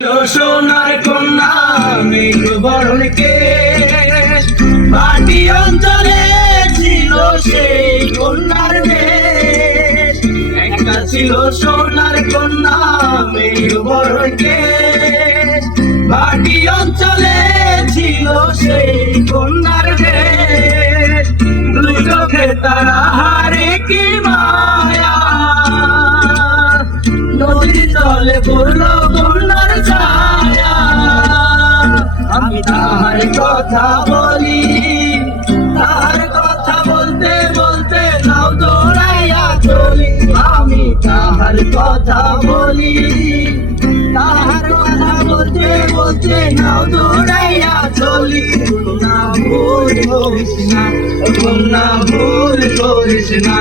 সোনার কন্যা মেঘ বরণ কেশ, মাটি অঞ্চলে ছিল সেই কন্যার দেশ। একটা ছিল সোনার কন্যা মেঘ বরণ কেশ, মাটি অঞ্চলে ছিল সেই কন্যার দেশ। দুই চোখে তারা হারে কি মায়া, নদীর জলে পড়লো কন্যার ছায়া। আমি তাহার কথা বলি, তাহার কথা বলতে বলতে নাও দৌড়াইয়া চলি। আমি তাহার কথা বলি, তাহার কথা বলতে বলতে নাও দৌড়াইয়া চলি। কন্যা ভুল করিস না, কন্যা ভুল করিস না,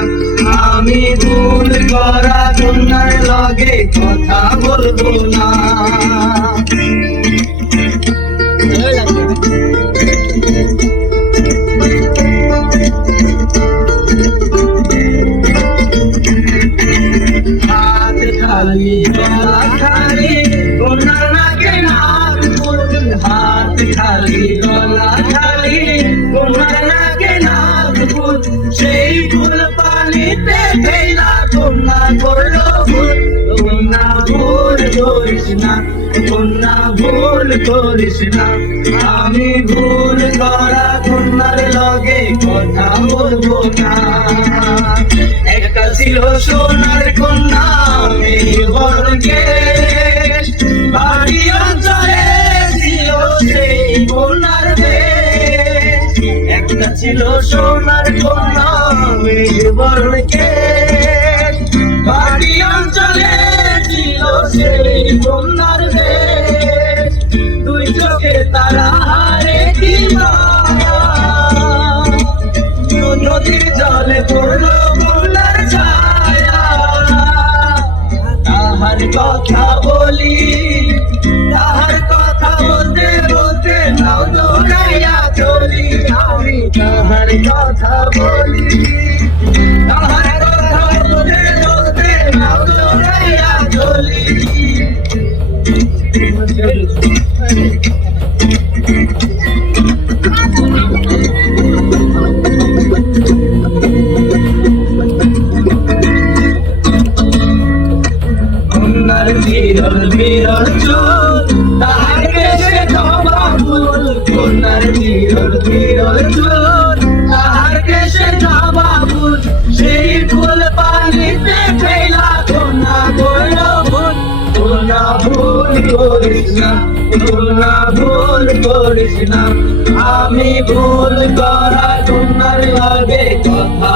আমি ভুল করা কন্যার লগে কথা বলবো না। হাত খালি গলা খালি কন্যার নাকে নাক ফুল, হাত খালি গলা খালি কন্যার নাকে নাক ফুল। সেই ফুল পানিতে ফেলা কন্যা করলো ভুল। কন্যা ভুল করিস না, কন্যা ভুল করিস না, আমি ভুল করা কন্যার লগে কথা বলবো না। একটা ছিল সোনার কন্যা মেঘ বরণ কেশ, বাড়ি অঞ্চলে ছিল সেই কন্যার দেশ। একটা ছিল সোনার কন্যা মেঘ বরণ কেশ, বাড়ি অঞ্চলে ছিল সেই কন্যার দেশ। দুই চোখে তারা হারে কি মায়া, নদীর জলে পড়লো কন্যার ছায়া। তাহার কথা বলি, তাহার কথা বলতে বলতে নাও দৌড়াইয়া চলি। আমি তাহার কথা বলি, তাহার কথা বলতে বলতে নাও দৌড়াইয়া চলি। কন্যার বিরল বিরল চুল, তাহার কেশে জবা ফুল। কন্যার বিরল বিরল চুল, তাহার কেশে জবা ফুল। সেই ফুল পানিতে ফেলা কন্যা করলো ভুল। কন্যা ভুল করিস না, কন্যা ভুল করিস না, আমি ভুল করা কন্যার লগে কথা